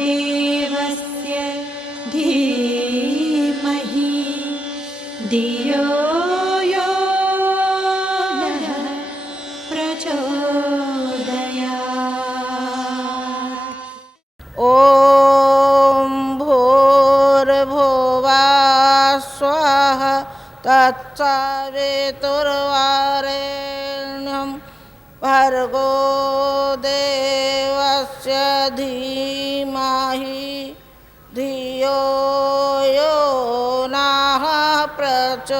देवस्य धीमहि धियो यो नः प्रचोदयात्। ॐ भूर्भुवः स्वः तत्सवितुर्वरेण्यं भर्गो देवस्य धीमहि धियो यो नः प्रचोदयात्।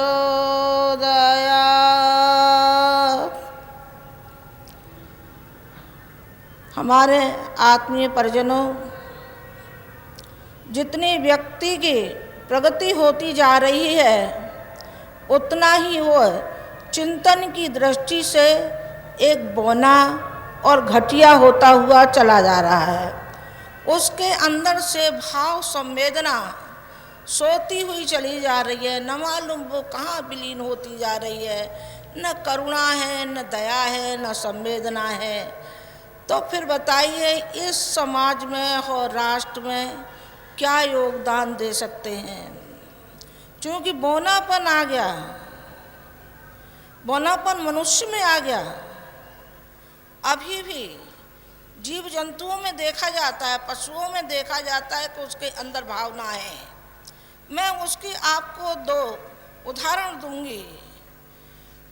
हमारे आत्मीय परिजनों, जितनी व्यक्ति की प्रगति होती जा रही है उतना ही वह चिंतन की दृष्टि से एक बौना और घटिया होता हुआ चला जा रहा है। उसके अंदर से भाव संवेदना सोती हुई चली जा रही है, न मालूम वो कहाँ विलीन होती जा रही है। न करुणा है, न दया है, न संवेदना है। तो फिर बताइए इस समाज में और राष्ट्र में क्या योगदान दे सकते हैं। क्योंकि बौनापन आ गया, बौनापन मनुष्य में आ गया। अभी भी जीव जंतुओं में देखा जाता है, पशुओं में देखा जाता है कि उसके अंदर भावना है। मैं उसकी आपको दो उदाहरण दूंगी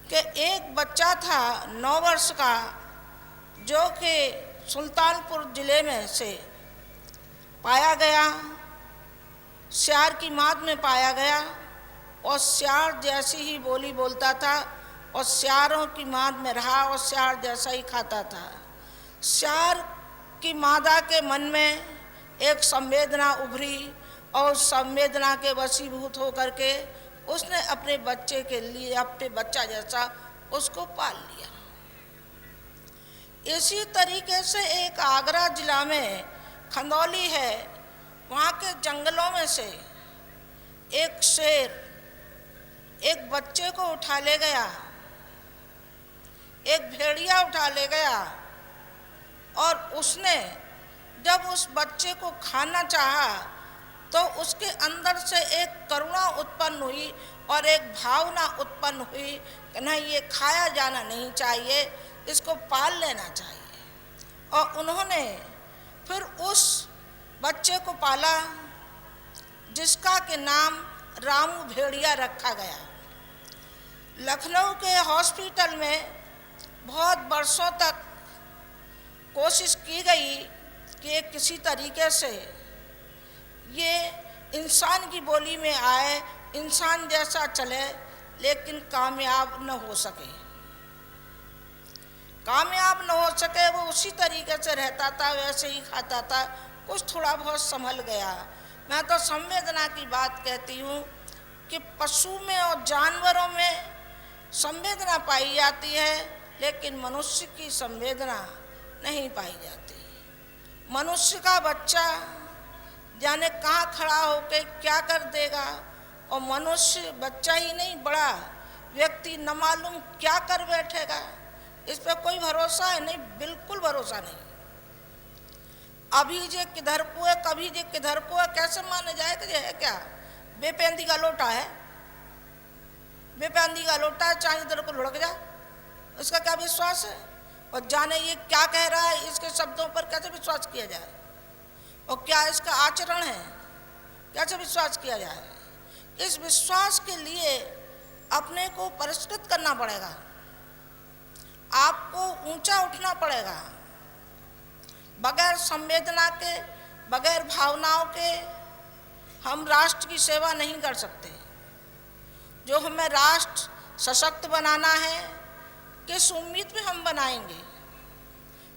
कि एक बच्चा था 9 वर्ष का, जो कि सुल्तानपुर ज़िले में से पाया गया, स्यार की माद में पाया गया और स्यार जैसी ही बोली बोलता था और स्यारों की माद में रहा और स्यार जैसा ही खाता था। स्यार की मादा के मन में एक संवेदना उभरी और संवेदना के वशीभूत होकर के उसने अपने बच्चे के लिए अपने बच्चा जैसा उसको पाल लिया। इसी तरीके से एक आगरा जिला में खंदौली है, वहाँ के जंगलों में से एक शेर एक बच्चे को उठा ले गया, एक भेड़िया उठा ले गया और उसने जब उस बच्चे को खाना चाहा तो उसके अंदर से एक करुणा उत्पन्न हुई और एक भावना उत्पन्न हुई कि नहीं, ये खाया जाना नहीं चाहिए, इसको पाल लेना चाहिए। और उन्होंने फिर उस बच्चे को पाला, जिसका के नाम रामू भेड़िया रखा गया। लखनऊ के हॉस्पिटल में बहुत बरसों तक कोशिश की गई कि किसी तरीके से ये इंसान की बोली में आए, इंसान जैसा चले, लेकिन कामयाब न हो सके। कामयाब न हो सके, वो उसी तरीके से रहता था, वैसे ही खाता था, कुछ थोड़ा बहुत संभल गया। मैं तो संवेदना की बात कहती हूँ कि पशु में और जानवरों में संवेदना पाई जाती है, लेकिन मनुष्य की संवेदना नहीं पाई जाती। मनुष्य का बच्चा जाने कहाँ खड़ा होकर क्या कर देगा, और मनुष्य बच्चा ही नहीं, बड़ा व्यक्ति न मालूम क्या कर बैठेगा। इस पर कोई भरोसा है नहीं, बिल्कुल भरोसा नहीं। अभी जे किधर को है, कभी जे किधर को है, कैसे माने जाए कि ये है क्या? बेपेंदी का लोटा है, बेपेंदी का लोटा है, चाहे इधर को लुढ़क जा, इसका क्या विश्वास है? और जाने ये क्या कह रहा है, इसके शब्दों पर कैसे विश्वास किया जाए, और क्या इसका आचरण है, कैसे विश्वास किया जाए? इस विश्वास के लिए अपने को परिष्कृत करना पड़ेगा, आपको ऊंचा उठना पड़ेगा। बगैर संवेदना के, बगैर भावनाओं के हम राष्ट्र की सेवा नहीं कर सकते। जो हमें राष्ट्र सशक्त बनाना है, किस उम्मीद पे हम बनाएंगे?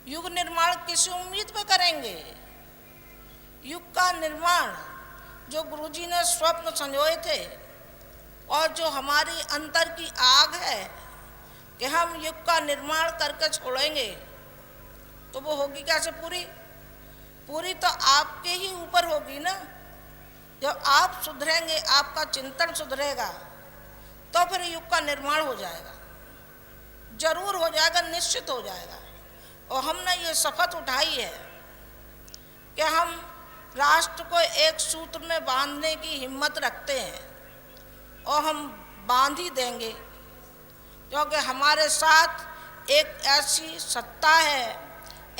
युग निर्माण किस उम्मीद पे करेंगे? युग का निर्माण जो गुरुजी ने स्वप्न संजोए थे और जो हमारी अंतर की आग है कि हम युग का निर्माण करके छोड़ेंगे, तो वो होगी कैसे पूरी? पूरी तो आपके ही ऊपर होगी ना। जब आप सुधरेंगे, आपका चिंतन सुधरेगा, तो फिर युग का निर्माण हो जाएगा, जरूर हो जाएगा, निश्चित हो जाएगा। और हमने ये शपथ उठाई है कि हम राष्ट्र को एक सूत्र में बांधने की हिम्मत रखते हैं, और हम बांध ही देंगे, क्योंकि हमारे साथ एक ऐसी सत्ता है,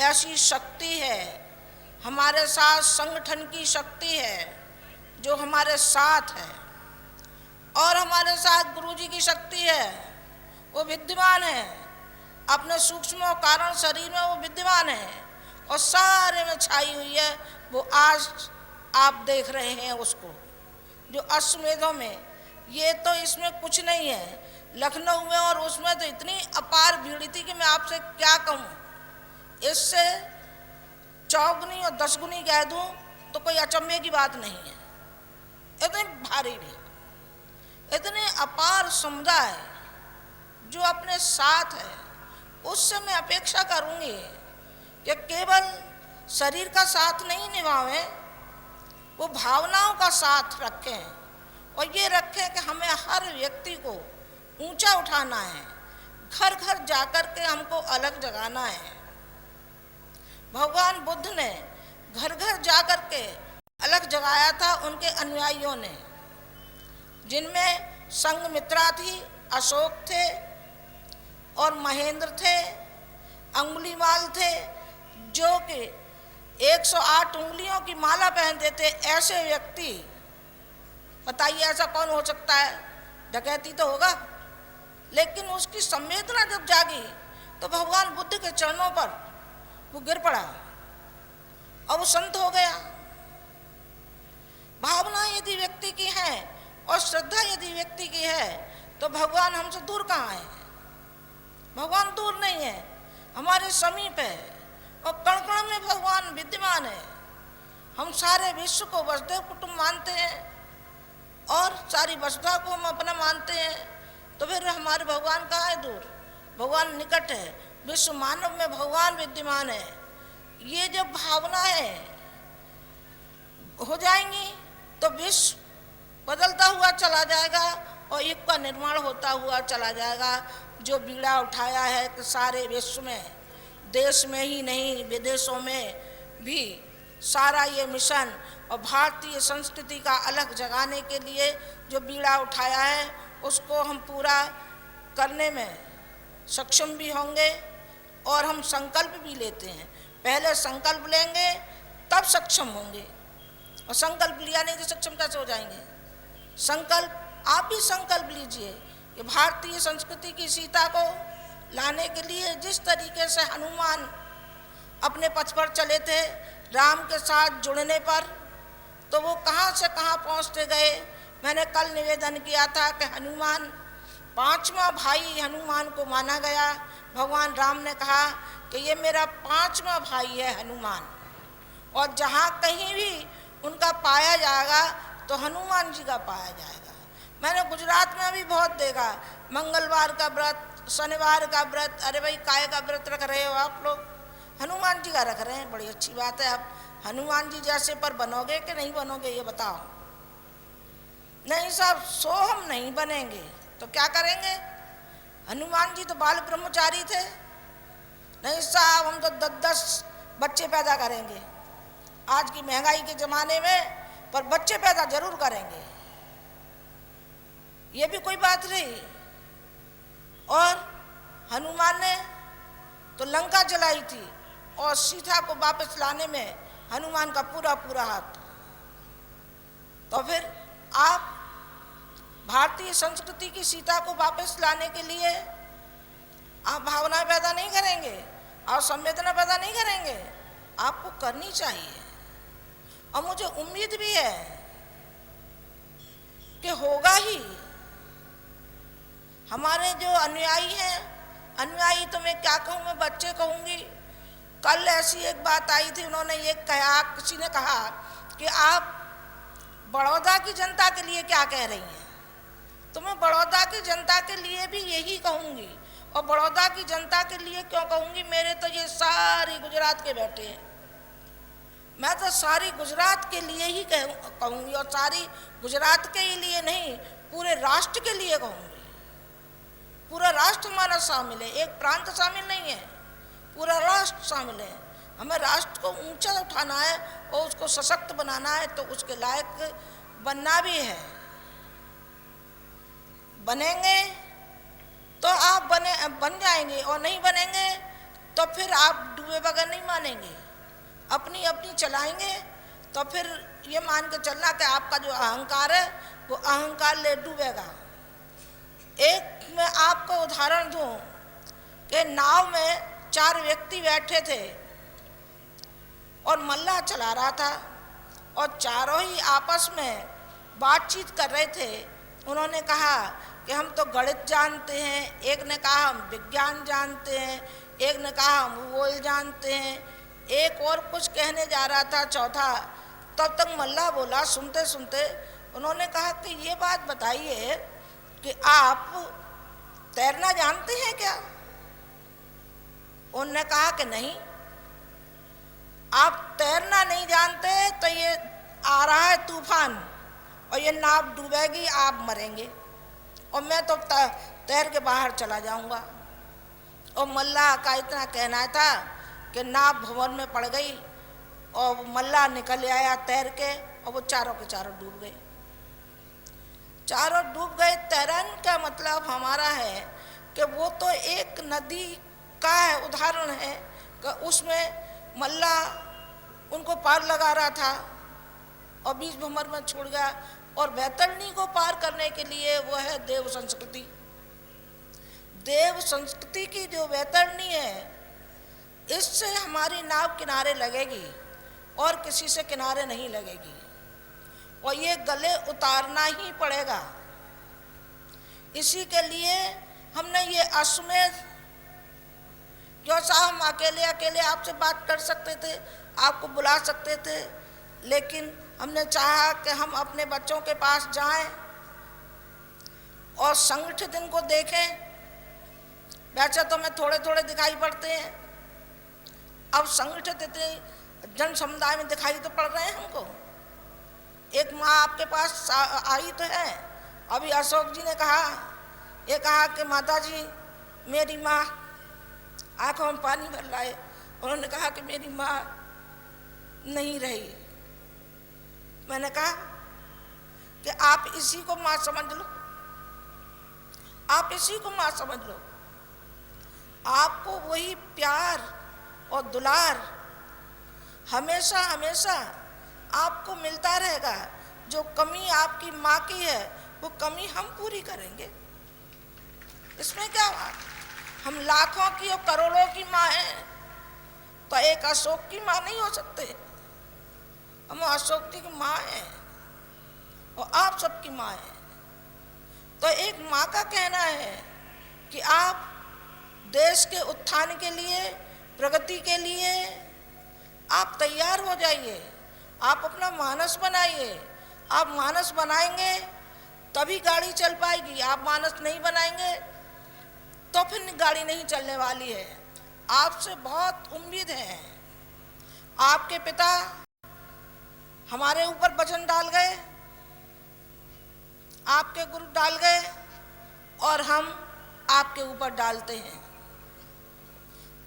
ऐसी शक्ति है, हमारे साथ संगठन की शक्ति है जो हमारे साथ है, और हमारे साथ गुरुजी की शक्ति है, वो विद्यमान है अपने सूक्ष्म कारण शरीर में, वो विद्यमान है और सारे में छाई हुई है। वो आज आप देख रहे हैं उसको, जो अश्वमेधों में, ये तो इसमें कुछ नहीं है, लखनऊ में और उसमें तो इतनी अपार भीड़ थी कि मैं आपसे क्या कहूँ। इससे 4 गुनी और 10 गुनी कह दूँ तो कोई अचंभे की बात नहीं है। इतनी भारी भीड़, इतने अपार समुदाय जो अपने साथ है, उससे मैं अपेक्षा करूँगी कि केवल शरीर का साथ नहीं निभावें, वो भावनाओं का साथ रखें, और ये रखें कि हमें हर व्यक्ति को ऊंचा उठाना है, घर घर जाकर के हमको अलग जगाना है। भगवान बुद्ध ने घर घर जाकर के अलग जगाया था उनके अनुयायियों ने, जिनमें संघमित्रा थी, अशोक थे और महेंद्र थे, अंगुलीमाल थे, जो कि 108 उंगलियों की माला पहनते थे। ऐसे व्यक्ति, बताइए ऐसा कौन हो सकता है? डकैती तो होगा, लेकिन उसकी संवेदना जब जागी तो भगवान बुद्ध के चरणों पर वो गिर पड़ा और वो संत हो गया। भावना यदि व्यक्ति की है और श्रद्धा यदि व्यक्ति की है तो भगवान हमसे दूर कहाँ है? भगवान दूर नहीं है, हमारे समीप है, और कण कण में भगवान विद्यमान है। हम सारे विश्व को वसुदेव कुटुंब मानते हैं और सारी वसुधा को हम अपना मानते हैं, तो फिर हमारे भगवान कहाँ है दूर? भगवान निकट है, विश्व मानव में भगवान विद्यमान है। ये जब भावना है हो जाएंगी तो विश्व बदलता हुआ चला जाएगा और युग का निर्माण होता हुआ चला जाएगा। जो बीड़ा उठाया है कि सारे विश्व में, देश में ही नहीं विदेशों में भी सारा ये मिशन और भारतीय संस्कृति का अलग जगाने के लिए जो बीड़ा उठाया है, उसको हम पूरा करने में सक्षम भी होंगे। और हम संकल्प भी लेते हैं, पहले संकल्प लेंगे तब सक्षम होंगे, और संकल्प लिया नहीं तो सक्षम कैसे हो जाएंगे? संकल्प, आप भी संकल्प लीजिए कि भारतीय संस्कृति की सीता को लाने के लिए जिस तरीके से हनुमान अपने पथ पर चले थे राम के साथ जुड़ने पर, तो वो कहाँ से कहाँ पहुँचते गए। मैंने कल निवेदन किया था कि हनुमान 5वां भाई हनुमान को माना गया। भगवान राम ने कहा कि ये मेरा 5वां भाई है हनुमान, और जहाँ कहीं भी उनका पाया जाएगा तो हनुमान जी का पाया जाएगा। मैंने गुजरात में भी बहुत देखा, मंगलवार का व्रत, शनिवार का व्रत, अरे भाई काय का व्रत रख रहे हो आप लोग? हनुमान जी का रख रहे हैं, बड़ी अच्छी बात है। आप हनुमान जी जैसे पर बनोगे कि नहीं बनोगे ये बताओ? नहीं साहब, सो हम नहीं बनेंगे तो क्या करेंगे? हनुमान जी तो बाल ब्रह्मचारी थे। नहीं साहब, हम तो 10-10 बच्चे पैदा करेंगे आज की महंगाई के ज़माने में, पर बच्चे पैदा जरूर करेंगे, ये भी कोई बात नहीं। और हनुमान ने तो लंका जलाई थी और सीता को वापस लाने में हनुमान का पूरा पूरा हाथ। तो फिर आप भारतीय संस्कृति की सीता को वापस लाने के लिए आप भावना पैदा नहीं करेंगे और संवेदना पैदा नहीं करेंगे? आपको करनी चाहिए, और मुझे उम्मीद भी है कि होगा ही। हमारे जो अनुयायी हैं, अनुयायी तो मैं क्या कहूँ, मैं बच्चे कहूँगी। कल ऐसी एक बात आई थी, उन्होंने ये कहा, किसी ने कहा कि आप बड़ौदा की जनता के लिए क्या कह रही हैं? तो मैं बड़ौदा की जनता के लिए भी यही कहूँगी, और बड़ौदा की जनता के लिए क्यों कहूँगी, मेरे तो ये सारी गुजरात के बैठे हैं, मैं तो सारी गुजरात के लिए ही कहूँगी, और सारी गुजरात के ही लिए नहीं, पूरे राष्ट्र के लिए कहूँगी। पूरा राष्ट्र हमारा शामिल है, एक प्रांत शामिल नहीं है, पूरा राष्ट्र शामिल है। हमें राष्ट्र को ऊंचा उठाना है और उसको सशक्त बनाना है, तो उसके लायक बनना भी है। बनेंगे तो आप बन जाएंगे, और नहीं बनेंगे तो फिर आप डूबे बगैर नहीं मानेंगे। अपनी अपनी चलाएंगे तो फिर ये मान के चलना कि आपका जो अहंकार है वो अहंकार ले डूबेगा। एक मैं आपको उदाहरण दूं कि नाव में 4 व्यक्ति बैठे थे और मल्लाह चला रहा था, और चारों ही आपस में बातचीत कर रहे थे। उन्होंने कहा कि हम तो गणित जानते हैं, एक ने कहा हम विज्ञान जानते हैं, एक ने कहा हम भूगोल जानते हैं, एक और कुछ कहने जा रहा था चौथा। तब तक मल्लाह बोला, सुनते सुनते उन्होंने कहा कि ये बात बताइए कि आप तैरना जानते हैं क्या? उन्होंने कहा कि नहीं। आप तैरना नहीं जानते तो ये आ रहा है तूफान और ये नाव डूबेगी, आप मरेंगे, और मैं तो तैर के बाहर चला जाऊंगा। और मल्लाह का इतना कहना था कि नाव भंवर में पड़ गई और मल्लाह निकल आया तैर के, और वो चारों के चारों डूब गए। चारों डूब गए। तैरने का मतलब हमारा है कि वो तो एक नदी का है, उदाहरण है कि उसमें मल्लाह उनको पार लगा रहा था और बीच भंवर में छोड़ गया। और बैतरणी को पार करने के लिए वो है देव संस्कृति। देव संस्कृति की जो बैतरणी है, इससे हमारी नाव किनारे लगेगी और किसी से किनारे नहीं लगेगी, और ये गले उतारना ही पड़ेगा। इसी के लिए हमने ये अश्वमेध, क्यों साहब हम अकेले अकेले आपसे बात कर सकते थे, आपको बुला सकते थे, लेकिन हमने चाहा कि हम अपने बच्चों के पास जाएं और संगठित इनको देखें। वैसे तो मैं थोड़े थोड़े दिखाई पड़ते हैं, अब संगठित इतने जन समुदाय में दिखाई तो पड़ रहे हैं हमको। एक माँ आपके पास आई तो है, अभी अशोक जी ने कहा, ये कहा कि माता जी मेरी माँ, आंखों में पानी भर लाए, उन्होंने कहा कि मेरी माँ नहीं रही। मैंने कहा कि आप इसी को माँ समझ लो, आप इसी को माँ समझ लो। आपको वही प्यार और दुलार हमेशा हमेशा आपको मिलता रहेगा। जो कमी आपकी माँ की है वो कमी हम पूरी करेंगे, इसमें क्या बात। हम लाखों की और करोड़ों की माँ हैं तो एक अशोक की माँ नहीं हो सकते। हम अशोक जी की माँ हैं और आप सबकी माँ हैं। तो एक माँ का कहना है कि आप देश के उत्थान के लिए, प्रगति के लिए आप तैयार हो जाइए, आप अपना मानस बनाइए। आप मानस बनाएंगे तभी गाड़ी चल पाएगी, आप मानस नहीं बनाएंगे तो फिर गाड़ी नहीं चलने वाली है। आपसे बहुत उम्मीद है। आपके पिता हमारे ऊपर वचन डाल गए, आपके गुरु डाल गए, और हम आपके ऊपर डालते हैं।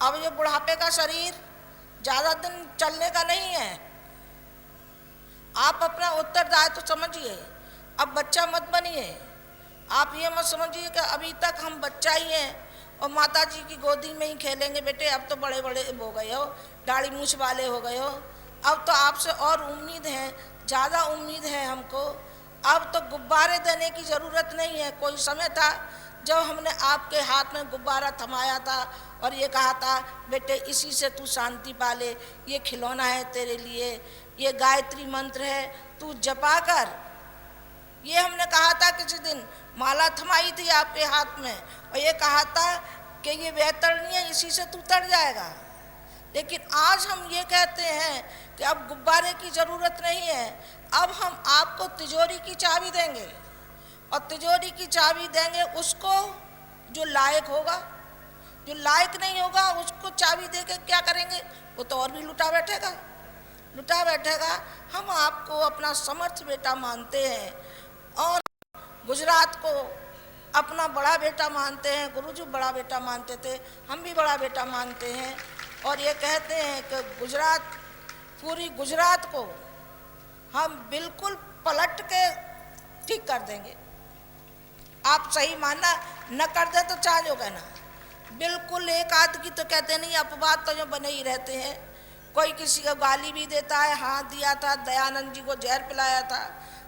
अब ये बुढ़ापे का शरीर ज़्यादा दिन चलने का नहीं है। आप अपना उत्तरदायित्व तो समझिए, अब बच्चा मत बनिए। आप ये मत समझिए कि अभी तक हम बच्चा ही हैं और माता जी की गोदी में ही खेलेंगे। बेटे अब तो बड़े बड़े हो गए हो, दाढ़ी मूछ वाले हो गए हो, अब तो आपसे और उम्मीद है, ज़्यादा उम्मीद है हमको। अब तो गुब्बारे देने की ज़रूरत नहीं है। कोई समय था जब हमने आपके हाथ में गुब्बारा थमाया था और ये कहा था बेटे इसी से तू शांति पा ले, ये खिलौना है तेरे लिए, ये गायत्री मंत्र है, तू जपा कर। ये हमने कहा था किसी दिन, माला थमाई थी आपके हाथ में और ये कहा था कि ये बैतरणी है, इसी से तू तर जाएगा। लेकिन आज हम ये कहते हैं कि अब गुब्बारे की ज़रूरत नहीं है, अब हम आपको तिजोरी की चाबी देंगे, और तिजोरी की चाबी देंगे उसको जो लायक होगा। जो लायक नहीं होगा उसको चाबी दे के क्या करेंगे, वो तो और भी लुटा बैठेगा, लुटा बैठेगा। हम आपको अपना समर्थ बेटा मानते हैं और गुजरात को अपना बड़ा बेटा मानते हैं। गुरुजी बड़ा बेटा मानते थे, हम भी बड़ा बेटा मानते हैं। और ये कहते हैं कि गुजरात, पूरी गुजरात को हम बिल्कुल पलट के ठीक कर देंगे। आप सही मानना, न कर दे तो चार्ज होगा ना। बिल्कुल एक आध की तो कहते नहीं, अपवाद तो जो बने ही रहते हैं। कोई किसी को गाली भी देता है, हाथ दिया था, दयानंद जी को जहर पिलाया था,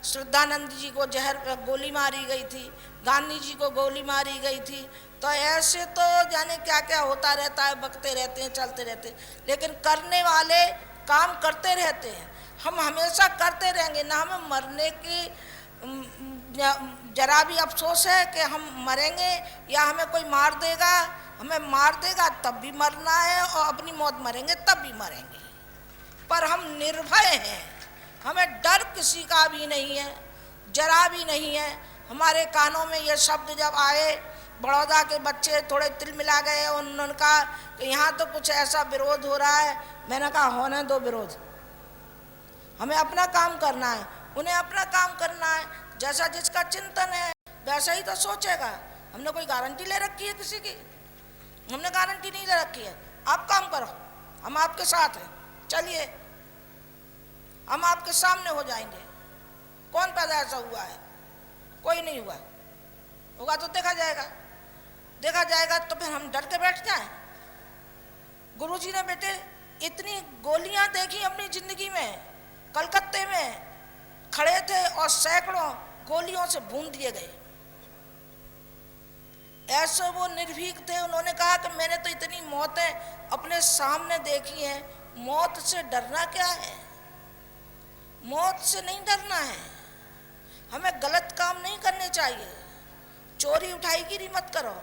श्रद्धानंद जी को जहर गोली मारी गई थी, गांधी जी को गोली मारी गई थी। तो ऐसे तो जाने क्या क्या होता रहता है, बकते रहते हैं, चलते रहते हैं, लेकिन करने वाले काम करते रहते हैं। हम हमेशा करते रहेंगे ना। हमें मरने की जरा भी अफसोस है कि हम मरेंगे या हमें कोई मार देगा। हमें मार देगा तब भी मरना है, और अपनी मौत मरेंगे तब भी मरेंगे। पर हम निर्भय हैं, हमें डर किसी का भी नहीं है, जरा भी नहीं है। हमारे कानों में ये शब्द जब आए, बड़ौदा के बच्चे थोड़े तिल मिला गए, उन्होंने कहा कि यहाँ तो कुछ ऐसा विरोध हो रहा है। मैंने कहा होने दो विरोध, हमें अपना काम करना है, उन्हें अपना काम करना है। जैसा जिसका चिंतन है वैसा ही तो सोचेगा। हमने कोई गारंटी ले रखी है किसी की? हमने गारंटी नहीं ले रखी है। आप काम करो, हम आपके साथ हैं, चलिए हम आपके सामने हो जाएंगे। कौन पैदा ऐसा हुआ है? कोई नहीं हुआ। होगा तो देखा जाएगा, देखा जाएगा तो फिर हम डर के बैठ जाएं। गुरुजी ने बेटे इतनी गोलियां देखी अपनी जिंदगी में। कलकत्ते में खड़े थे और सैकड़ों गोलियों से भून दिए गए। ऐसे वो निर्भीक थे। उन्होंने कहा कि मैंने तो इतनी मौतें अपने सामने देखी हैं, मौत से डरना क्या है? मौत से नहीं डरना है। हमें गलत काम नहीं करने चाहिए। चोरी उठाईगिरी मत करो,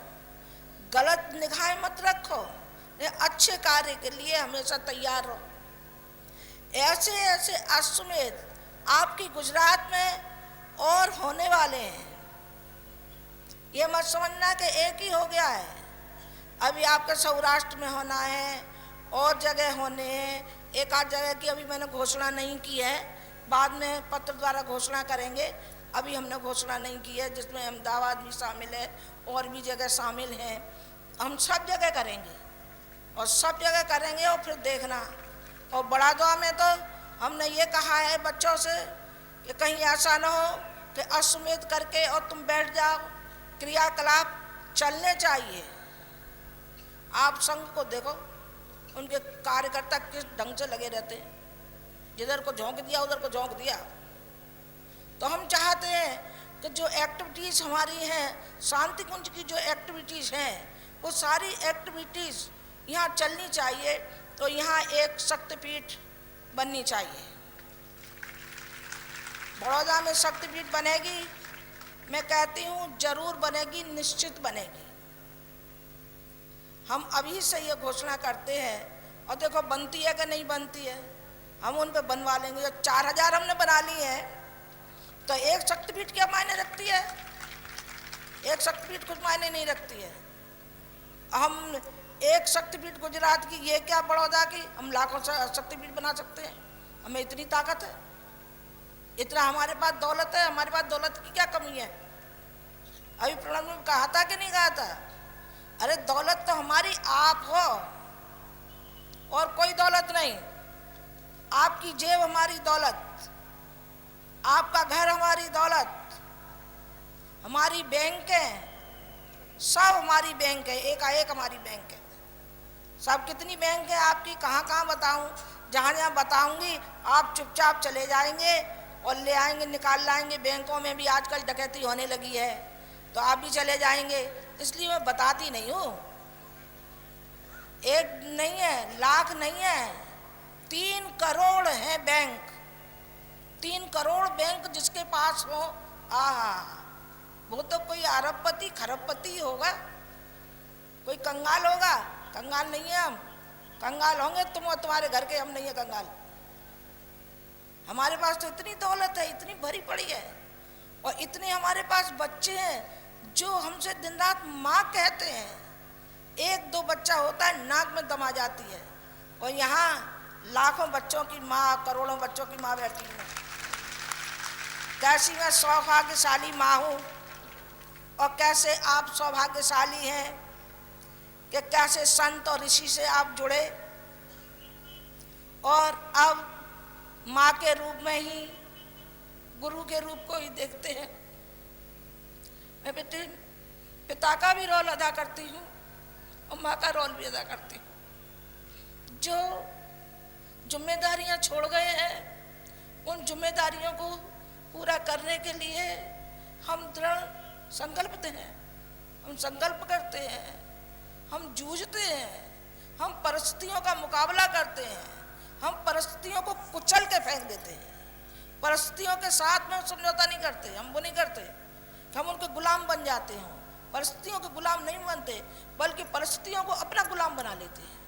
गलत निगाहें मत रखो, अच्छे कार्य के लिए हमेशा तैयार रहो। ऐसे ऐसे अश्वमेध आपकी गुजरात में और होने वाले हैं। ये मत समझना कि एक ही हो गया है। अभी आपके सौराष्ट्र में होना है, और जगह होने हैं। एक आध जगह की अभी मैंने घोषणा नहीं की है, बाद में पत्र द्वारा घोषणा करेंगे। अभी हमने घोषणा नहीं की है, जिसमें अहमदाबाद भी शामिल है और भी जगह शामिल हैं। हम सब जगह करेंगे और सब जगह करेंगे, और फिर देखना। और बड़ौदा में तो हमने ये कहा है बच्चों से कि कहीं ऐसा ना हो कि अश्वमेध करके और तुम बैठ जाओ। क्रियाकलाप चलने चाहिए। आप संघ को देखो, उनके कार्यकर्ता किस ढंग से लगे रहते हैं। जिधर को झोंक दिया उधर को झोंक दिया। तो हम चाहते हैं कि जो एक्टिविटीज़ हमारी हैं, शांति कुंज की जो एक्टिविटीज़ हैं, वो सारी एक्टिविटीज़ यहाँ चलनी चाहिए। तो यहाँ एक शक्तिपीठ बननी चाहिए। बड़ौदा में शक्तिपीठ बनेगी, मैं कहती हूँ जरूर बनेगी, निश्चित बनेगी। हम अभी से ये घोषणा करते हैं, और देखो बनती है कि नहीं बनती है। हम उन पे बनवा लेंगे। जो 4000 हमने बना ली है, तो एक शक्तिपीठ क्या मायने रखती है? एक शक्तिपीठ कुछ मायने नहीं रखती है। हम एक शक्तिपीठ गुजरात की, ये क्या बड़ौदा की, हम लाखों शक्तिपीठ बना सकते हैं। हमें इतनी ताकत है, इतना हमारे पास दौलत है। हमारे पास दौलत की क्या कमी है? अभी प्रणब ने कहा था कि नहीं कहा था? अरे दौलत तो हमारी आप हो, और कोई दौलत नहीं। आपकी जेब हमारी दौलत, आपका घर हमारी दौलत, हमारी बैंकें सब हमारी बैंक है, एकाएक हमारी बैंक है। सब कितनी बैंक है आपकी, कहाँ कहाँ बताऊँ? जहाँ जहाँ बताऊँगी आप चुपचाप चले जाएंगे और ले आएंगे, निकाल लाएंगे। बैंकों में भी आजकल डकैती होने लगी है, तो आप भी चले जाएंगे। इसलिए मैं बताती नहीं हूँ। एक नहीं है, लाख नहीं है, 3 करोड़ है बैंक। 3 करोड़ बैंक जिसके पास हो, आहा, वो तो कोई अरबपति खरबपति होगा, कोई कंगाल होगा। कंगाल नहीं है हम। कंगाल होंगे तुम और तुम्हारे घर के, हम नहीं है कंगाल। हमारे पास तो इतनी दौलत है, इतनी भरी पड़ी है, और इतने हमारे पास बच्चे हैं जो हमसे दिन रात माँ कहते हैं। 1-2 बच्चा होता है, नाक में दम आ जाती है, और यहाँ लाखों बच्चों की माँ, करोड़ों बच्चों की माँ बैठी है। कैसी मैं सौभाग्यशाली माँ हूँ, और कैसे आप सौभाग्यशाली हैं कि कैसे संत और ऋषि से आप जुड़े। और अब माँ के रूप में ही, गुरु के रूप को ही देखते हैं। मैं बेटे पिता का भी रोल अदा करती हूँ और माँ का रोल भी अदा करती हूँ। जो जिम्मेदारियाँ छोड़ गए हैं उन जिम्मेदारियों को पूरा करने के लिए हम दृढ़ संकल्पित हैं, हम संकल्प करते हैं, हम जूझते हैं, हम परिस्थितियों का मुकाबला करते हैं, हम परिस्थितियों को कुचल के फेंक देते हैं। परिस्थितियों के साथ में समझौता नहीं करते, हम वो नहीं करते कि हम उनके गुलाम बन जाते हैं। परिस्थितियों के गुलाम नहीं बनते, बल्कि परिस्थितियों को अपना गुलाम बना लेते हैं,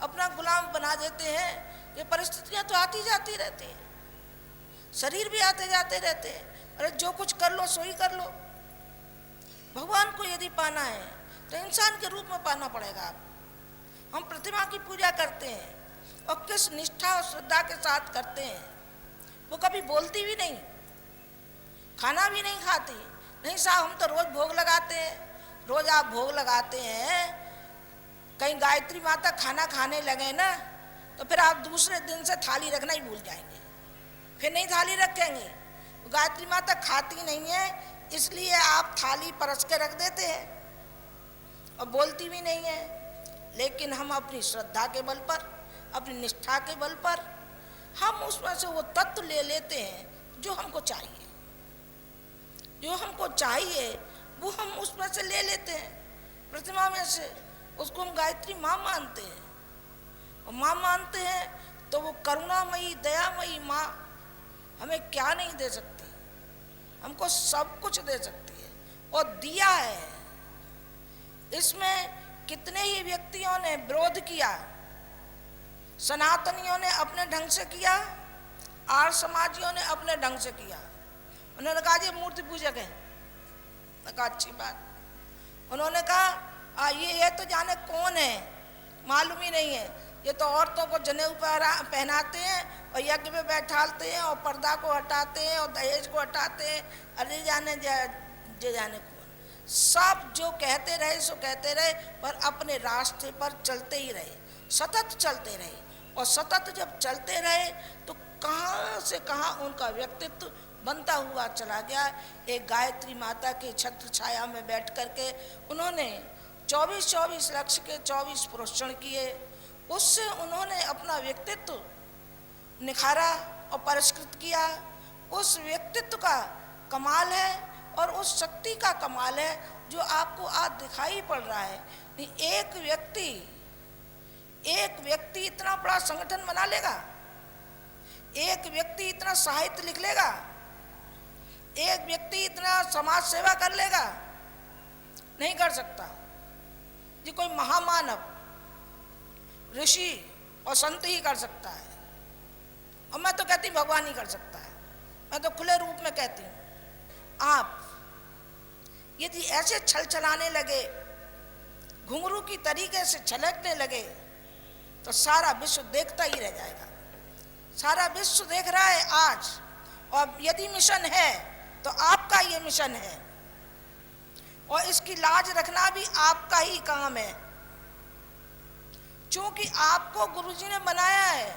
अपना गुलाम बना देते हैं। ये परिस्थितियां तो आती जाती रहती हैं, शरीर भी आते जाते रहते हैं। अरे जो कुछ कर लो सो ही कर लो। भगवान को यदि पाना है तो इंसान के रूप में पाना पड़ेगा। हम प्रतिमा की पूजा करते हैं और किस निष्ठा और श्रद्धा के साथ करते हैं। वो कभी बोलती भी नहीं, खाना भी नहीं खाती। नहीं साहब, हम तो रोज भोग लगाते हैं। रोज आप भोग लगाते हैं, कहीं गायत्री माता खाना खाने लगे ना तो फिर आप दूसरे दिन से थाली रखना ही भूल जाएंगे, फिर नहीं थाली रखेंगे। गायत्री माता खाती नहीं है, इसलिए आप थाली परस के रख देते हैं और बोलती भी नहीं है। लेकिन हम अपनी श्रद्धा के बल पर, अपनी निष्ठा के बल पर हम उसमें से वो तत्व ले लेते हैं जो हमको चाहिए। जो हमको चाहिए वो हम उसमें से ले लेते हैं, प्रतिमा में से। उसको हम गायत्री माँ मानते हैं और माँ मानते हैं तो वो करुणामयी दयामयी माँ हमें क्या नहीं दे सकती, हमको सब कुछ दे सकती है और दिया है। इसमें कितने ही व्यक्तियों ने विरोध किया। सनातनियों ने अपने ढंग से किया, आर्य समाजियों ने अपने ढंग से किया। उन्होंने कहा ये मूर्ति पूजक है, कहा अच्छी बात। उन्होंने कहा ये तो जाने कौन है, मालूम ही नहीं है। ये तो औरतों को जनेऊ पहनाते हैं और यज्ञ में बैठाते हैं और पर्दा को हटाते हैं और दहेज को हटाते हैं। अरे जाने जाने कौन। सब जो कहते रहे सो कहते रहे, पर अपने रास्ते पर चलते ही रहे, सतत चलते रहे। और सतत जब चलते रहे तो कहाँ से कहाँ उनका व्यक्तित्व बनता हुआ चला गया। एक गायत्री माता के छत्र छाया में बैठ करके उन्होंने 24-24 लक्ष के 24 प्रोषण किए। उससे उन्होंने अपना व्यक्तित्व निखारा और परिष्कृत किया। उस व्यक्तित्व का कमाल है और उस शक्ति का कमाल है जो आपको आज दिखाई पड़ रहा है। एक व्यक्ति इतना बड़ा संगठन बना लेगा, एक व्यक्ति इतना साहित्य लिख लेगा, एक व्यक्ति इतना समाज सेवा कर लेगा? नहीं कर सकता। ये कोई महामानव, ऋषि और संत ही कर सकता है। और मैं तो कहती भगवान ही कर सकता है। मैं तो खुले रूप में कहती हूँ, आप यदि ऐसे छल छलाने लगे, घुंघरू की तरीके से छलकने लगे, तो सारा विश्व देखता ही रह जाएगा। सारा विश्व देख रहा है आज। और यदि मिशन है तो आपका ये मिशन है और इसकी लाज रखना भी आपका ही काम है। क्योंकि आपको गुरुजी ने बनाया है,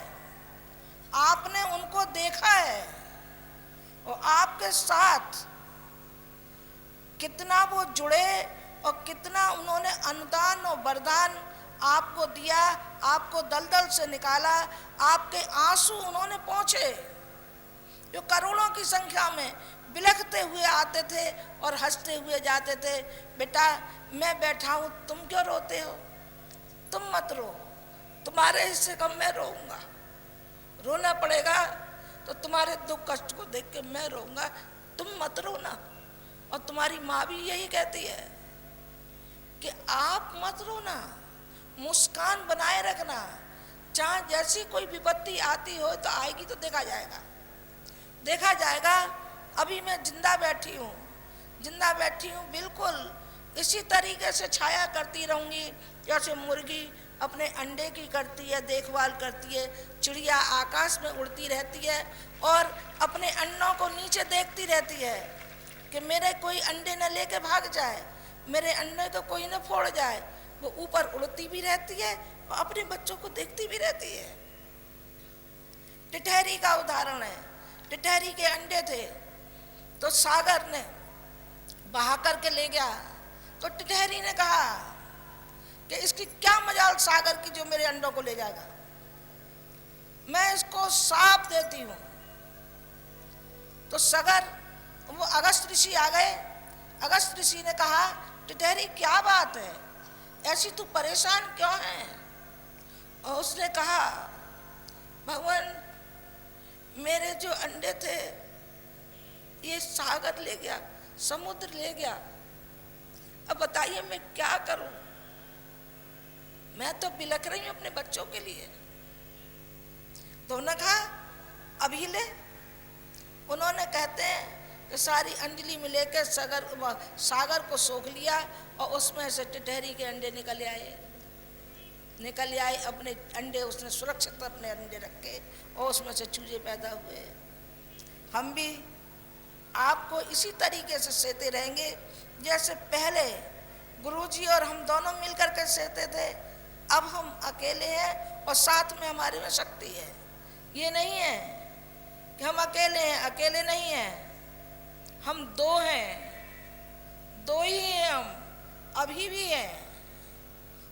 आपने उनको देखा है और आपके साथ कितना वो जुड़े और कितना उन्होंने अनुदान और वरदान आपको दिया, आपको दलदल से निकाला। आपके आंसू उन्होंने पहुँचे, जो करोड़ों की संख्या में बिलखते हुए आते थे और हंसते हुए जाते थे। बेटा मैं बैठा हूँ, तुम क्यों रोते हो? तुम मत रो, तुम्हारे हिस्से का मैं रोऊंगा। रोना पड़ेगा तो तुम्हारे दुख कष्ट को देख के मैं रोऊंगा, तुम मत रोना। और तुम्हारी माँ भी यही कहती है कि आप मत रोना, मुस्कान बनाए रखना। चाहे जैसी कोई विपत्ति आती हो तो आएगी तो देखा जाएगा, देखा जाएगा। अभी मैं जिंदा बैठी हूँ, बिल्कुल इसी तरीके से छाया करती रहूँगी जैसे मुर्गी अपने अंडे की करती है, देखभाल करती है। चिड़िया आकाश में उड़ती रहती है और अपने अंडों को नीचे देखती रहती है कि मेरे कोई अंडे न लेके भाग जाए, मेरे अंडे को कोई न फोड़ जाए। वो ऊपर उड़ती भी रहती है और अपने बच्चों को देखती भी रहती है। टिटहरी का उदाहरण है। टिटहरी के अंडे थे तो सागर ने बहा करके ले गया, तो टिटहरी ने कहा कि इसकी क्या मजाल सागर की जो मेरे अंडों को ले जाएगा, मैं इसको साप देती हूं। तो सागर वो अगस्त ऋषि आ गए। अगस्त ऋषि ने कहा टिटहरी क्या बात है, ऐसी तू परेशान क्यों है? और उसने कहा भगवान मेरे जो अंडे थे ये सागर ले गया, समुद्र ले गया, अब बताइए मैं क्या करूं, मैं तो बिलख रही हूं अपने बच्चों के लिए। तो उन्होंने कहा अभी ले। उन्होंने कहते हैं कि सारी अंजलि में लेकर सागर को सोख लिया और उसमें से टिटहरी के अंडे निकल आए। अपने अंडे उसने सुरक्षित अपने अंडे रखे और उसमें से चूजे पैदा हुए। हम भी आपको इसी तरीके से सहते रहेंगे जैसे पहले गुरुजी और हम दोनों मिलकर के सहते थे। अब हम अकेले हैं और साथ में हमारे में शक्ति है। ये नहीं है कि हम अकेले हैं, अकेले नहीं हैं, हम दो हैं, दो ही हैं, हम अभी भी हैं,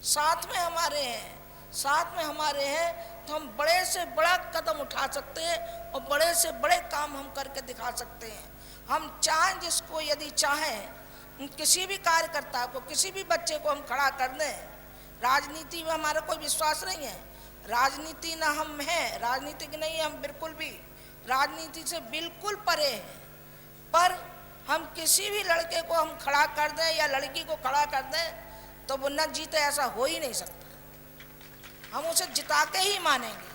साथ में हमारे हैं, साथ में हमारे हैं तो हम बड़े से बड़ा कदम उठा सकते हैं और बड़े से बड़े काम हम करके दिखा सकते हैं। हम चाहें जिसको, यदि चाहें किसी भी कार्यकर्ता को, किसी भी बच्चे को हम खड़ा कर दें। राजनीति में हमारा कोई विश्वास नहीं है, राजनीति ना हम हैं, राजनीतिक नहीं है हम, बिल्कुल भी राजनीति से बिल्कुल परे हैं। पर हम किसी भी लड़के को हम खड़ा कर दें या लड़की को खड़ा कर दें तो वो न जीते, ऐसा हो ही नहीं सकता। हम उसे जिता के ही मानेंगे,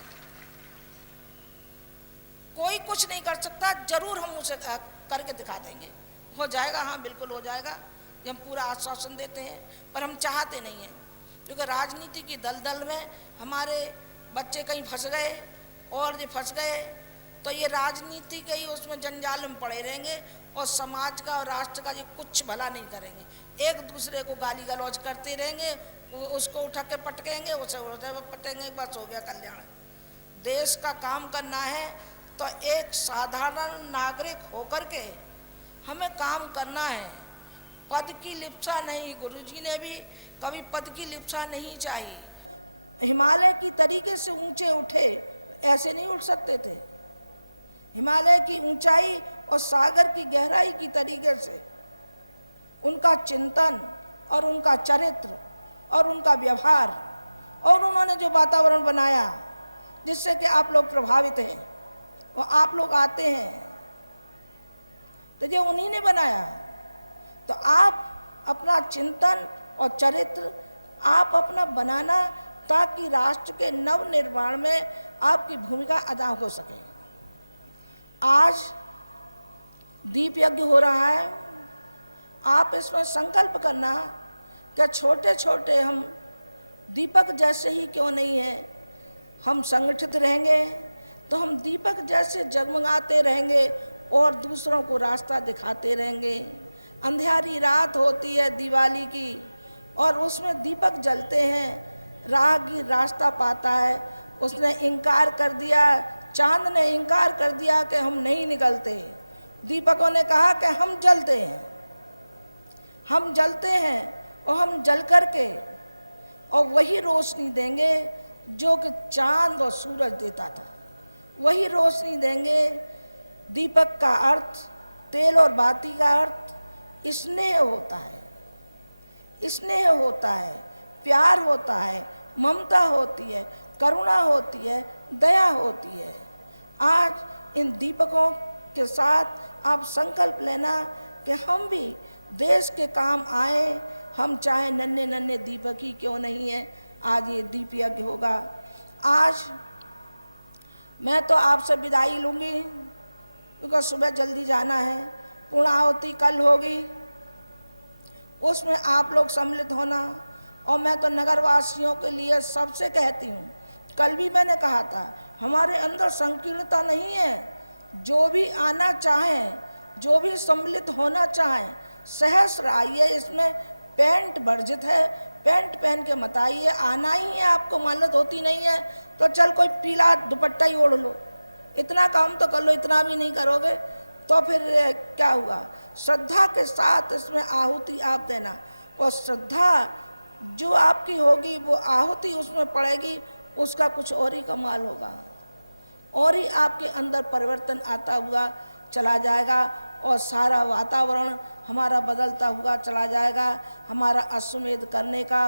कोई कुछ नहीं कर सकता, जरूर हम उसे करके दिखा देंगे। हो जाएगा, हाँ बिल्कुल हो जाएगा, ये हम पूरा आश्वासन देते हैं। पर हम चाहते नहीं हैं क्योंकि राजनीति की दलदल में हमारे बच्चे कहीं फंस गए और ये फंस गए तो ये राजनीति के ही उसमें जंजाल में पड़े रहेंगे और समाज का और राष्ट्र का ये कुछ भला नहीं करेंगे। एक दूसरे को गाली गलौज करते रहेंगे, उसको उठा के पटकेंगे, उसे पटेंगे, बस हो गया कल्याण। देश का काम करना है तो एक साधारण नागरिक होकर के हमें काम करना है। पद की लिप्सा नहीं, गुरुजी ने भी कभी पद की लिप्सा नहीं चाहिए। हिमालय की तरीके से ऊंचे उठे, ऐसे नहीं उठ सकते थे। हिमालय की ऊंचाई और सागर की गहराई की तरीके से उनका चिंतन और उनका चरित्र और उनका व्यवहार और उन्होंने जो वातावरण बनाया जिससे कि आप लोग प्रभावित हैं और आप लोग आते हैं, तो ये उन्हीं ने बनाया। तो आप अपना चिंतन और चरित्र आप अपना बनाना ताकि राष्ट्र के नव निर्माण में आपकी भूमिका अदा हो सके। आज दीप यज्ञ हो रहा है, आप इसमें संकल्प करना कि छोटे छोटे हम दीपक जैसे ही क्यों नहीं हैं, हम संगठित रहेंगे तो हम दीपक जैसे जगमगाते रहेंगे और दूसरों को रास्ता दिखाते रहेंगे। अंधेरी रात होती है दिवाली की और उसमें दीपक जलते हैं, राहगीर रास्ता पाता है। उसने इनकार कर दिया, चांद ने इनकार कर दिया कि हम नहीं निकलते। दीपकों ने कहा कि हम जलते हैं, हम जलते हैं और हम जल करके और वही रोशनी देंगे जो कि चांद और सूरज देता था, वही रोशनी देंगे। दीपक का अर्थ, तेल और बाती का अर्थ स्नेह होता है, स्नेह होता है, प्यार होता है, ममता होती है, करुणा होती है, दया होती है। आज इन दीपकों के साथ आप संकल्प लेना कि हम भी देश के काम आए, हम चाहे नन्हे नन्हे दीपक ही क्यों नहीं है। आज ये दीप यज्ञ होगा। आज मैं तो आपसे विदाई लूँगी क्योंकि सुबह जल्दी जाना है। पूर्णाहुति कल होगी, उसमें आप लोग सम्मिलित होना। और मैं तो नगरवासियों के लिए सबसे कहती हूँ, कल भी मैंने कहा था, हमारे अंदर संकीर्णता नहीं है। जो भी आना चाहें, जो भी सम्मिलित होना चाहें, सहस्र आइए। इसमें पैंट वर्जित है, पैंट पहन के मत आइए। आना ही है आपको, मानत होती नहीं है तो चल कोई पीला दुपट्टा ही ओढ़ लो, इतना काम तो कर लो, इतना भी नहीं करोगे तो फिर क्या हुआ। श्रद्धा के साथ इसमें आहुति आप देना, और श्रद्धा जो आपकी होगी वो आहुति उसमें पड़ेगी, उसका कुछ और ही कमाल होगा, और ही आपके अंदर परिवर्तन आता हुआ चला जाएगा, और सारा वातावरण हमारा बदलता हुआ चला जाएगा। हमारा अश्वमेध करने का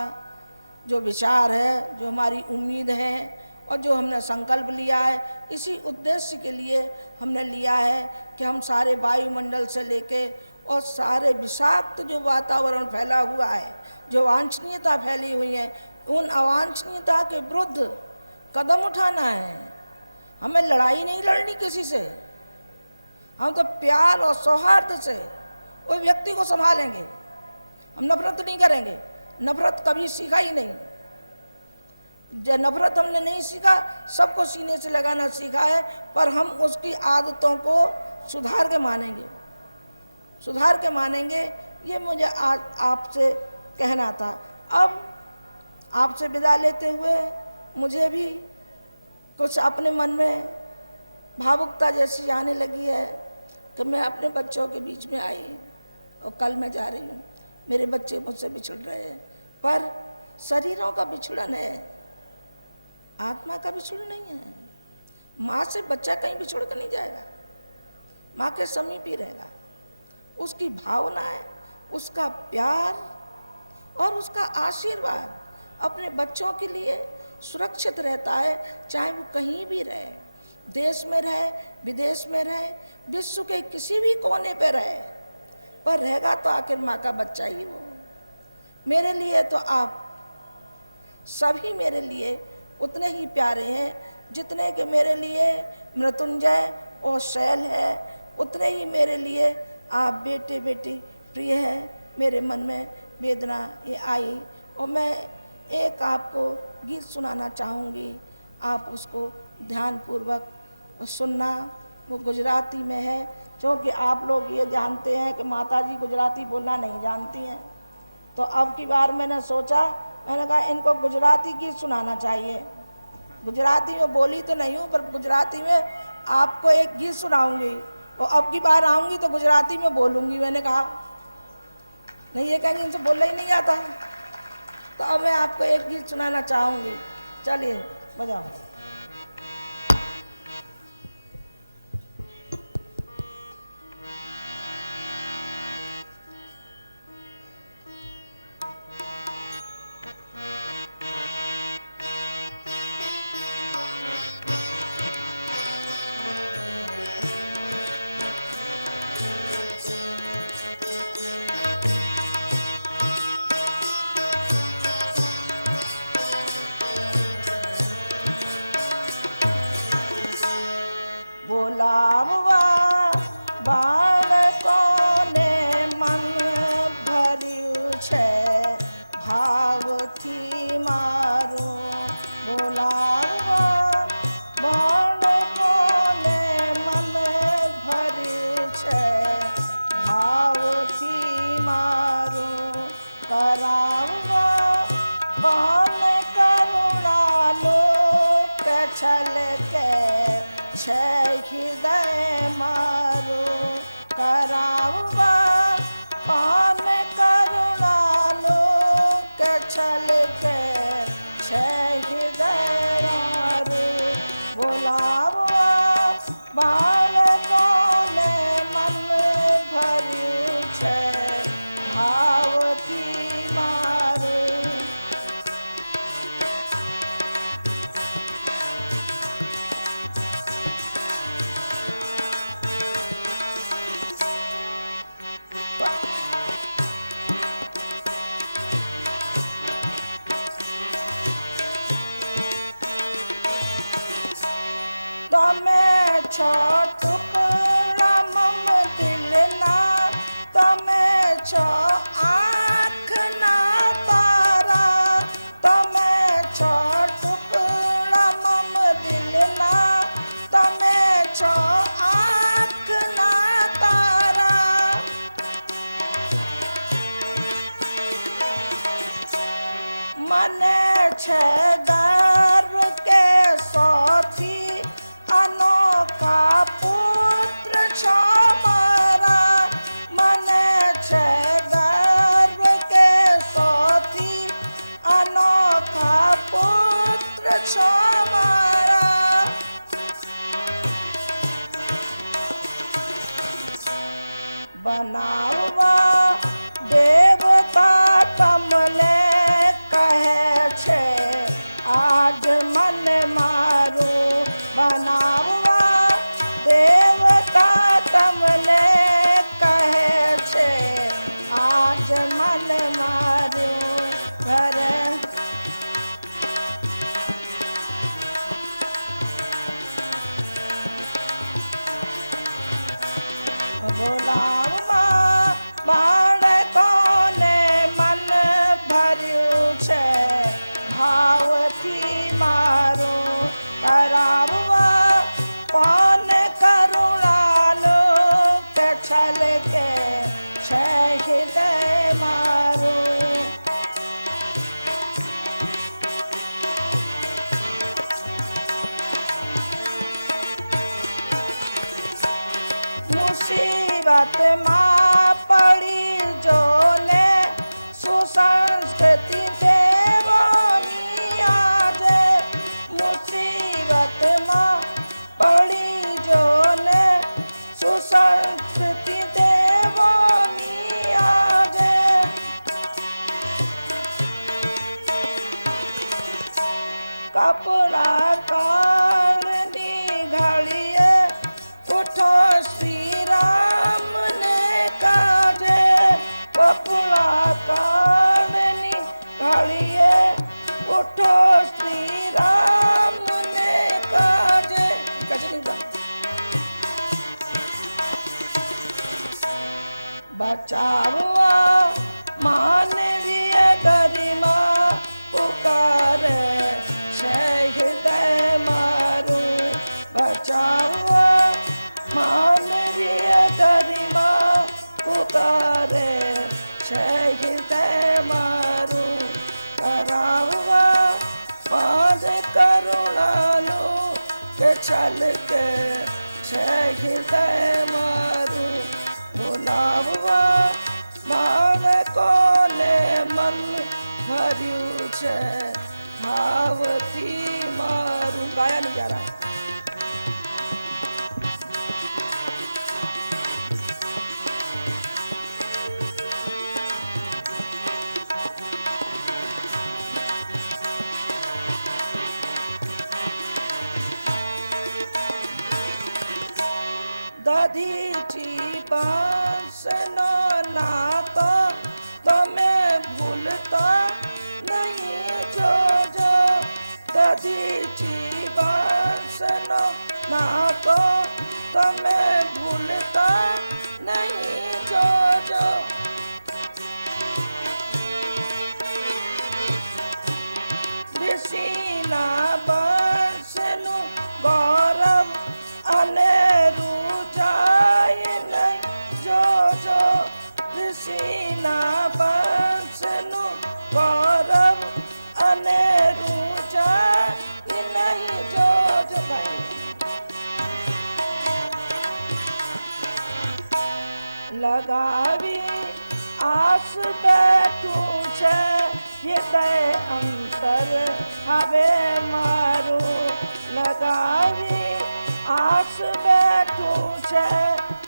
जो विचार है, जो हमारी उम्मीद है, और जो हमने संकल्प लिया है, इसी उद्देश्य के लिए हमने लिया है कि हम सारे वायुमंडल से लेके और सारे विषाक्त जो वातावरण फैला हुआ है, जो वांछनीयता फैली हुई है, उन अवांछनीयता के विरुद्ध कदम उठाना है। हमें लड़ाई नहीं लड़नी किसी से, हम तो प्यार और सौहार्द से कोई व्यक्ति को संभालेंगे। हम नफरत नहीं करेंगे, नफरत कभी सीखा ही नहीं। जो नफरत हमने नहीं सीखा, सबको सीने से लगाना सीखा है, पर हम उसकी आदतों को सुधार के मानेंगे, सुधार के मानेंगे। ये मुझे आज आपसे कहना था। अब आपसे विदा लेते हुए मुझे भी कुछ अपने मन में भावुकता जैसी आने लगी है, तो मैं अपने बच्चों के बीच में आई, और कल मैं जा रही हूँ। मेरे बच्चे मुझसे बिछड़ रहे हैं, पर शरीरों का बिछड़न है, आत्मा का बिछड़ नहीं है। माँ से बच्चा कहीं बिछड़ कर नहीं जाएगा, माँ के समीप ही रहेगा। उसकी भावनाएं, उसका प्यार और उसका आशीर्वाद अपने बच्चों के लिए सुरक्षित रहता है, चाहे वो कहीं भी रहे, देश में रहे, विदेश में रहे, विश्व के किसी भी कोने पे रहे, पर रहेगा तो आखिर माँ का बच्चा ही वो। मेरे लिए तो आप सभी मेरे लिए उतने ही प्यारे हैं जितने कि मेरे लिए मृत्युंजय और शैल है, उतने ही मेरे लिए आप बेटे बेटी प्रिय हैं। मेरे मन में वेदना ये आई, और मैं एक आपको गीत सुनाना चाहूँगी, आप उसको ध्यानपूर्वक सुनना। वो गुजराती में है, क्योंकि आप लोग ये जानते हैं कि माताजी गुजराती बोलना नहीं जानती हैं, तो अब की बार मैंने सोचा, मैंने कहा इनको गुजराती गीत सुनाना चाहिए। गुजराती में बोली तो नहीं हूँ, पर गुजराती में आपको एक गीत सुनाऊंगी, और अब की बार आऊँगी तो गुजराती में बोलूँगी। मैंने कहा नहीं, ये कहेंगे इनसे बोलना ही नहीं आता, तो अब मैं आपको एक गीत सुनाना चाहूँगी। चलिए बजाओ। छेदर के साथी अनोखा बनावा देवता तमने कहे छे आज मन मारू बनावा देवता तमने कहे छे आज मन मारू घर बोलावा बाळकोने मन भर्યું છે ભાવથી મારું કરાવવા પાન કરુણાનો કે છલકે છે હૃદય મારું मुसीबत मां पड़ी जो ने सुसंस्कृति देवानी आजे मुसीबत मां पड़ी जो ने सुसंस्कृति देवानी आजे कपड़ा काढ़नी घड़िए उठो श्री राम ने काजे कपड़ा काढ़नी घड़िए उठो श्री राम ने काजे बचावा मानवीय गरिमा पुकारे छे हृदय मारू बचावा मानवीय गरिमा पुकारे छे हृदय मारू करावा पाद करुणानु के छलके छे हृदय मारू बोलावा बाळकोने मन भर्યું છે ભાવથી મારું ગાયા નહીં जा रहा है दधीची बांसनो नातो तमे भूलता नहीं जो जो दधीची बांसनो नातो तमे भूलता नहीं जो जो ऋषिना बांसनु गौरव अनेरू जाए नहीं जो जो ऋषिना बांसनु गौरव अनेरू जाए नहीं जो जो लगावी आस बैठू छे हृदय अंतर हवे मारू लगावी आस बैठू छे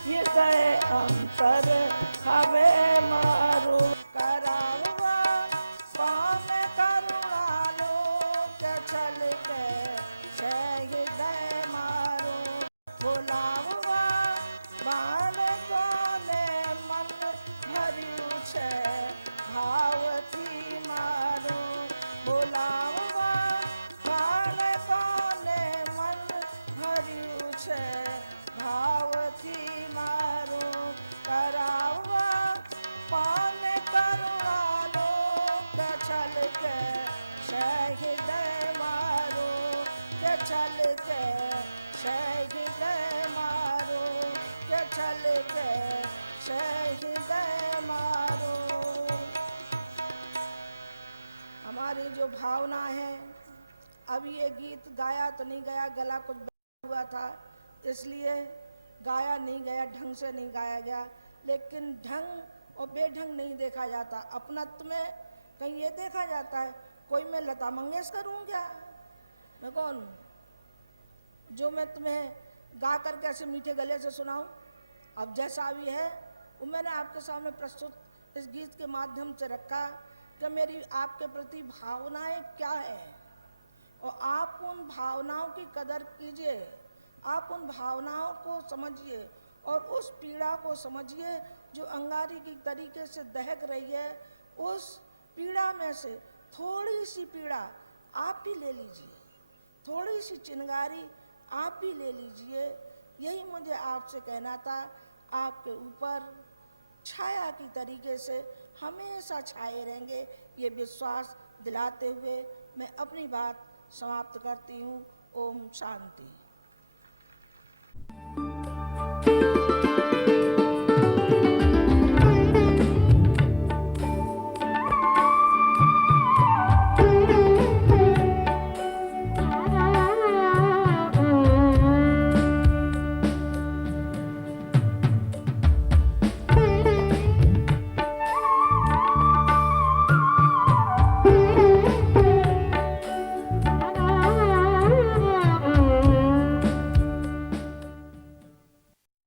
हृदय अंतर हवे मारू करावा पान करुणानो के छलके छे हृदय मारू बोलावा बाळकोने मन भर्યું છે ભાવથી મારું બોલાવા બાળકોને मन ભર્યું છે ભાવથી મારું करावा पान करुणानो के छलके छे हृदय मारू के छलके छे हृदय मारू के छलके छे हृदय मारू हमारी जो भावना है अब ये गीत गाया तो नहीं गया गला कुछ बैठा हुआ था इसलिए गाया नहीं गया ढंग से नहीं गाया गया लेकिन ढंग और बेढंग नहीं देखा जाता अपनत्व में कहीं ये देखा जाता है कोई मैं लता मंगेशकर हूँ क्या मैं कौन हूँ जो मैं तुम्हें गा कर कैसे मीठे गले से सुनाऊं अब जैसा भी है वो मैंने आपके सामने प्रस्तुत इस गीत के माध्यम से रखा कि मेरी आपके प्रति भावनाएं क्या हैं, और आप उन भावनाओं की कदर कीजिए, आप उन भावनाओं को समझिए और उस पीड़ा को समझिए जो अंगारी की तरीके से दहक रही है। उस पीड़ा में से थोड़ी सी पीड़ा आप भी ले लीजिए, थोड़ी सी चिंगारी आप भी ले लीजिए। यही मुझे आपसे कहना था। आपके ऊपर छाया की तरीके से हमेशा छाए रहेंगे, ये विश्वास दिलाते हुए मैं अपनी बात समाप्त करती हूँ। ओम शांति।